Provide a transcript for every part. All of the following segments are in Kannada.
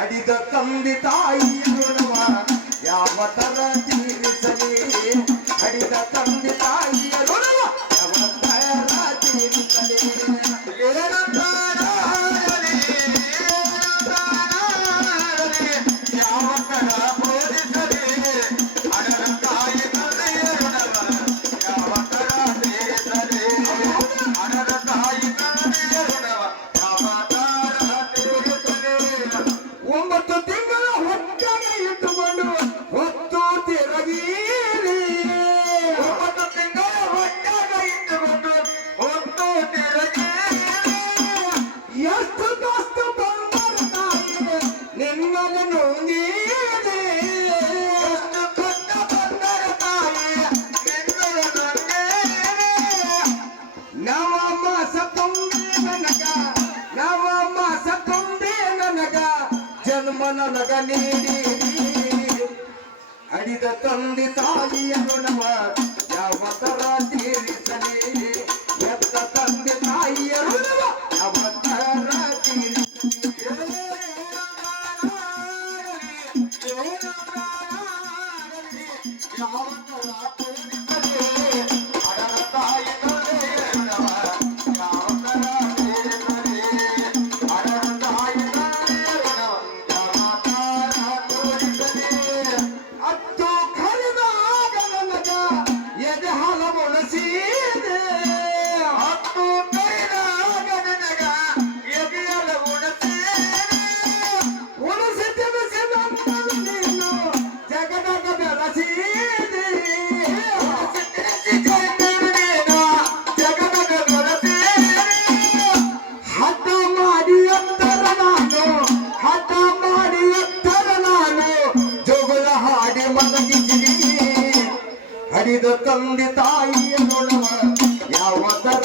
ಅಡಿದ ತಂದೆ ತಾಯಿ ಋಣವ ಯಾವ ತರ ತೀರಿಸಲಿ? ಅಡಿದ ತಂದೆ ತಾಯಿ ಋಣವ ಕಡಿದ ತಂದೆ ತಾಯಿಯ ಋಣವ ಯಾವ ತರ ತೀರಿಸಲಿ ಎತ್ತ ತಂದೆ ತಾಯಿಯ ಋಣವ ಯಾವ ತರ ತೀರಿಸಲಿ ಯಾವ ತಂದೆ ತಾಯಿ ನೋಡುವ ಯಾವ ತರ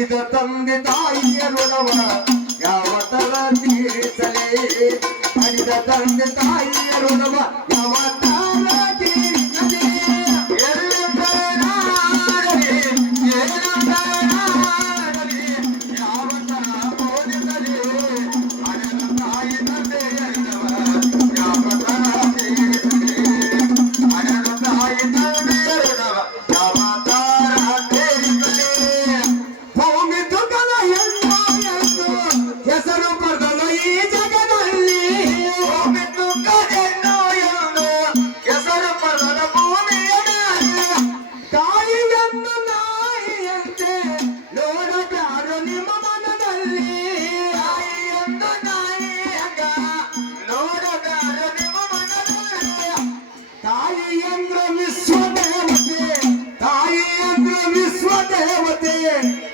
ಮಾಡಿದ ತಂದೆ ತಾಯಿಯ ಋಣವ ಯಾವ ತರ ತೀರಿಸಲೇ? ಮಾಡಿದ ತಂದೆ ತಾಯಿಯ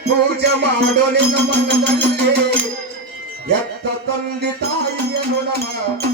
Mucha mano, no manda పొంది తాయ్యముడమా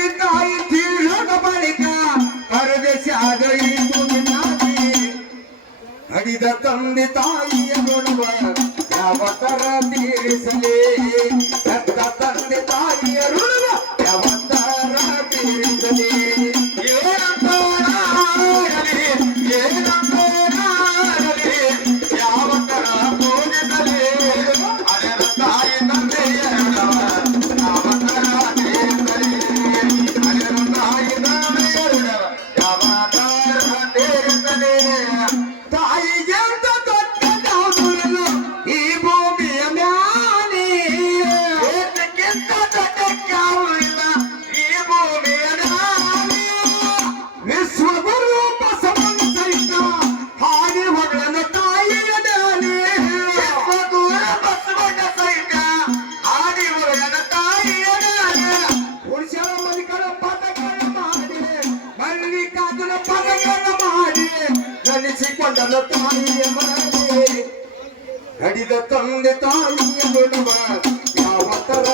ಕಡಿದ ತಂದೆ ತಾಯಿಯ ನಡುವ ಯಾವ ತರ ತೀರಿಸಲೇ ಪಡಲ ತಾಯಿಯ ಮಾಡಿ ಹಡಿದ ತಂದೆ ತಾಯಿಯ ಬಿಡುವ ಯಾವ ತರ